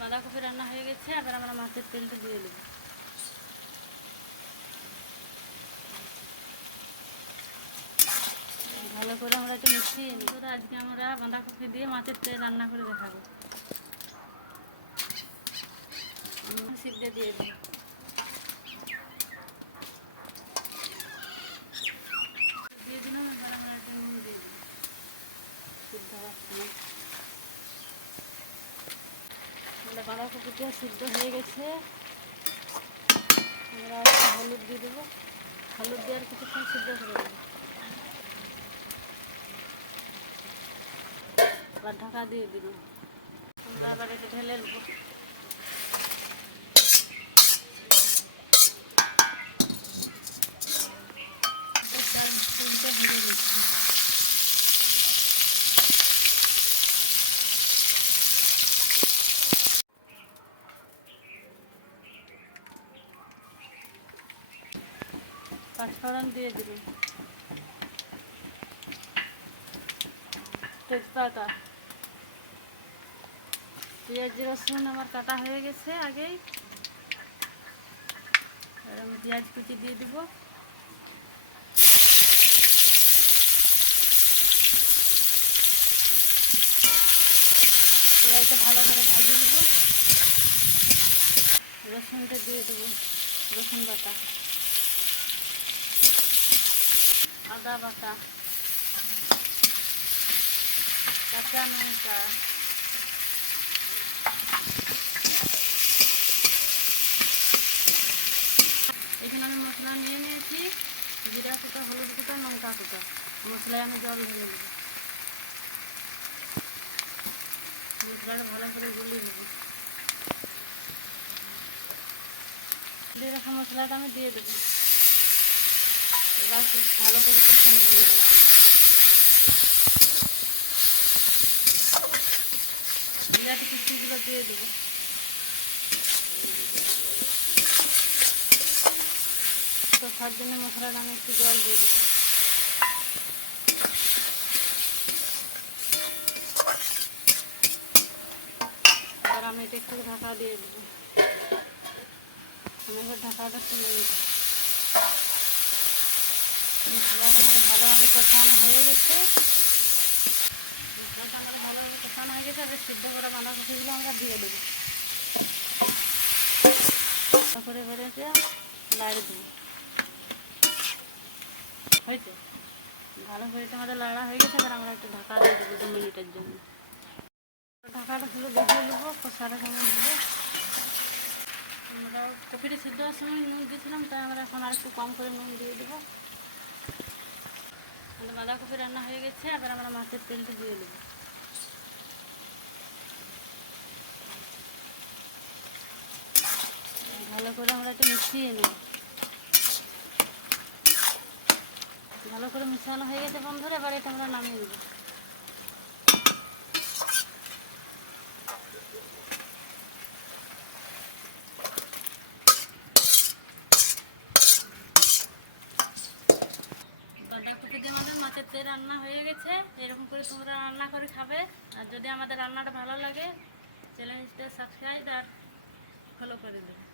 বাঁধাকপি রান্না হয়ে গেছে, এবার আমরা মাছের তেলটা দিয়ে দেবো। ভালো করে আমরা একটু মিশিয়ে নিই। আজকে আমরা বাঁধাকপি দিয়ে মাছের তেল রান্না করে দেখাবো। সিদ্ধ দিয়ে দিই। দিয়ে দিলাম, এবার আমরা একটু নুন দিয়ে দিই সিদ্ধ হওয়ার সময়। বাঁধাকপিটা সিদ্ধ হয়ে গেছে, আমরা একটু হলুদ দিয়ে দেবো। হলুদ দিয়ে আর কিছুক্ষণ সিদ্ধ করে দেবো। আবার ঢাকা দিয়ে দিল। আমরা আবার এটা ঢেলে নেবো। তেলটা ভেজে দিচ্ছি। পাঁচফোড়ন দিয়ে দিল, তেজপাতা, পেঁয়াজ রসুন আমার কাটা হয়ে গেছে আগেই। আর আমি পেঁয়াজ কুচি দিয়ে দিব। পেঁয়াজটা ভালো করে ভাজে নেব। রসুনটা দিয়ে দেবো, রসুন বাটা, আদা বাটা, কাঁচা লঙ্কা, এখানে আমি মশলা নিয়ে নিয়েছি, জিরা কুটা, হলুদ কুটা, লঙ্কা কুটা। মশলায় আমি জল ঢেলে নেব। মশলাটা ভালো করে গুলিয়ে নেব। দিয়ে রাখা মশলাটা আমি দিয়ে দেবো। এবার খুব ভালো করে কষে নেব। বিলাতি কুচিগুলো দিয়ে দেবো। কষার জন্য মশলাটা আমি একটু জল দিয়ে দেবো। আর আমি এটা একটু ঢাকা দিয়ে দেবো। আমি এবার ঢাকাটা তুলে নেব। মশলাটা আমাদের ভালোভাবে কষানো হয়ে গেছে। মশলাটা আমাদের ভালোভাবে কষানো হয়ে গেছে। এবার সিদ্ধ করা বাঁধাকপিগুলো আমরা দিয়ে দেবো। করে এবারে এটা লাড়ি দেবো। হয়েছে, ভালো করে আমাদের লাড়া হয়ে গেছে। এবার আমরা একটু ঢাকা দিয়ে দেবো 2 মিনিটের জন্য। ঢাকাটা খুলে দেখিয়ে নেবো কষাটা কেমন হলো। আমরা কপিটা সিদ্ধ হওয়ার সময় নুন দিয়েছিলাম, তাই আমরা এখন আর একটু কম করে নুন দিয়ে দেবো। আমাদের বাঁধাকপি রান্না হয়ে গেছে, এবার আমরা মাছের তেলটা দিয়ে দেবো। ভালো করে আমরা একটু মিশিয়ে নেব। ভালো করে মিশানো হয়ে গেছে বন্ধুরা, এবার এটা আমরা নামিয়ে নেব। বাঁধাকপি দিয়ে আমাদের মাছের তেল রান্না হয়ে গেছে। এরকম করে তোমরা রান্না করে খাবে। আর যদি আমাদের রান্নাটা ভালো লাগে, চ্যানেলটা সাবস্ক্রাইব আর ফলো করে দেবে।